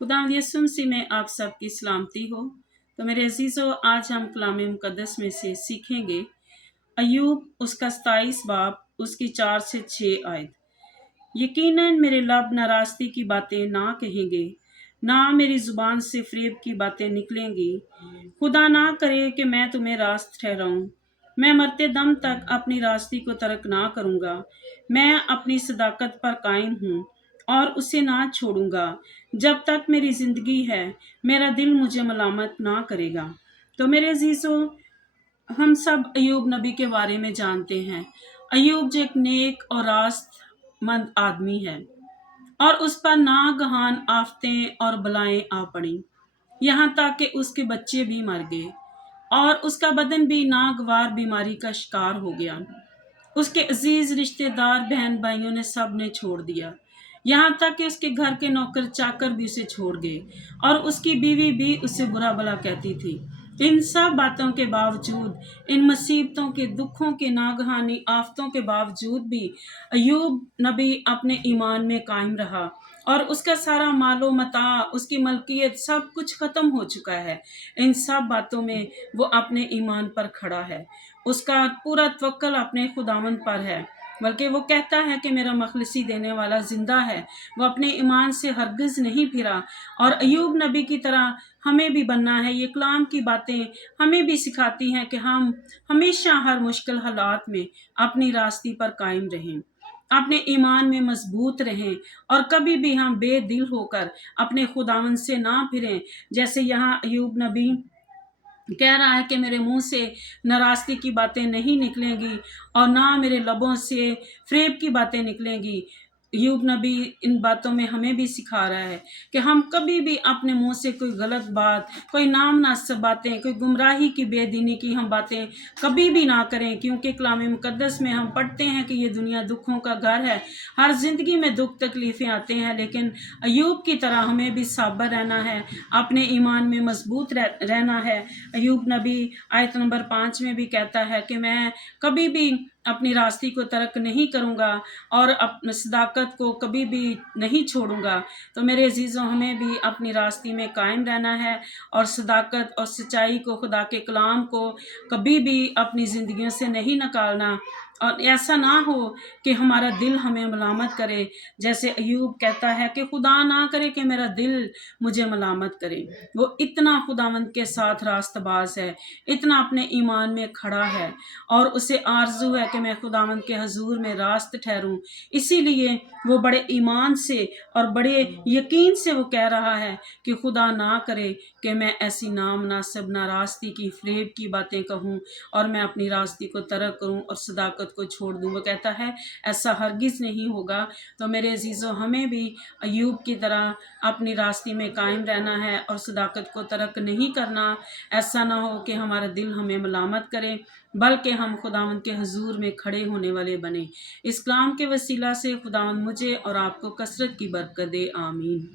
खुदावंद यीशु मसीह में आप सबकी सलामती हो। तो मेरे अजीज़ों, आज हम कलाम मुकद्दस में से सीखेंगे अय्यूब उसका 27 बाब उसकी 4 से 6 आयत। यकीनन मेरे लब नाराज़गी की बातें ना कहेंगे, ना मेरी ज़ुबान से फ़रेब की बातें निकलेंगी। खुदा ना करे कि मैं तुम्हें रास्त ठहराऊं। मैं मरते दम तक अपनी रास्ती को तर्क ना करूंगा। मैं अपनी सदाकत पर कायम हूँ और उसे ना छोड़ूंगा। जब तक मेरी ज़िंदगी है, मेरा दिल मुझे मलामत ना करेगा। तो मेरे अजीज़ों, हम सब अय्यूब नबी के बारे में जानते हैं। अय्यूब जो एक नेक और रास्तमंद आदमी है और उस पर नागहान आफतें और बलाएं आ पड़ी, यहाँ तक कि उसके बच्चे भी मर गए और उसका बदन भी नागवार बीमारी का शिकार हो गया। उसके अजीज रिश्तेदार बहन भाइयों ने सब ने छोड़ दिया, यहाँ तक कि उसके घर के नौकर चाकर भी उसे छोड़ गए और उसकी बीवी भी उसे बुरा भला कहती थी। इन सब बातों के बावजूद, इन मुसीबतों के, दुखों के, नागहानी आफतों के बावजूद भी अय्यूब नबी अपने ईमान में कायम रहा और उसका सारा मालो मता, उसकी मलकियत, सब कुछ खत्म हो चुका है। इन सब बातों में वो अपने ईमान पर खड़ा है। उसका पूरा तवक्कल अपने खुदावंद पर है, बल्कि वो कहता है कि मेरा मखलिसी देने वाला जिंदा है। वो अपने ईमान से हरगिज नहीं फिरा और अय्यूब नबी की तरह हमें भी बनना है। ये कलाम की बातें हमें भी सिखाती हैं कि हम हमेशा हर मुश्किल हालात में अपनी रास्ते पर कायम रहें, अपने ईमान में मजबूत रहें और कभी भी हम बेदिल होकर अपने खुदावंद से ना फिरें। जैसे यहाँ अय्यूब नबी कह रहा है कि मेरे मुंह से नाराज़गी की बातें नहीं निकलेंगी और ना मेरे लबों से फ़रेब की बातें निकलेंगी। अय्यूब नबी इन बातों में हमें भी सिखा रहा है कि हम कभी भी अपने मुंह से कोई गलत बात, कोई नामनासिब बातें, कोई गुमराही की, बेदीनी की हम बातें कभी भी ना करें, क्योंकि कलाम मुकद्दस में हम पढ़ते हैं कि ये दुनिया दुखों का घर है। हर जिंदगी में दुख तकलीफ़ें आते हैं, लेकिन अय्यूब की तरह हमें भी साबर रहना है, अपने ईमान में मजबूत रहना है। अय्यूब नबी आयत नंबर 5 में भी कहता है कि मैं कभी भी अपनी रास्ते को तर्क नहीं करूँगा और अपनी सदाकत को कभी भी नहीं छोड़ूंगा। तो मेरे अजीज़ों, हमें भी अपनी रास्ते में कायम रहना है और सदाकत और सच्चाई को, खुदा के कलाम को कभी भी अपनी ज़िंदगियों से नहीं निकालना। और ऐसा ना हो कि हमारा दिल हमें मलामत करे, जैसे अय्यूब कहता है कि खुदा ना करे कि मेरा दिल मुझे मलामत करे। वो इतना खुदावंद के साथ रास्तबाज है, इतना अपने ईमान में खड़ा है और उसे आरजू है कि मैं खुदावंद के हजूर में रास्त ठहरूं। इसीलिए वो बड़े ईमान से और बड़े यकीन से वो कह रहा है कि खुदा ना करे कि मैं ऐसी नामनासिब, नाराज़गी की, फ़रेब की बातें कहूँ और मैं अपनी रास्ते को तर्क करूँ और सदाकत को छोड़ दूँ। वो कहता है ऐसा हरगिज़ नहीं होगा। तो मेरे अजीज़ों, हमें भी अय्यूब की तरह अपनी रास्ते में कायम रहना है और सदाकत को तर्क नहीं करना। ऐसा ना हो कि हमारा दिल हमें मलामत करे, बल्कि हम खुदावंद के हजूर में खड़े होने वाले बने। इस कलाम के वसीला से खुदावंद मुझे और आपको कसरत की बरकत दे। आमीन।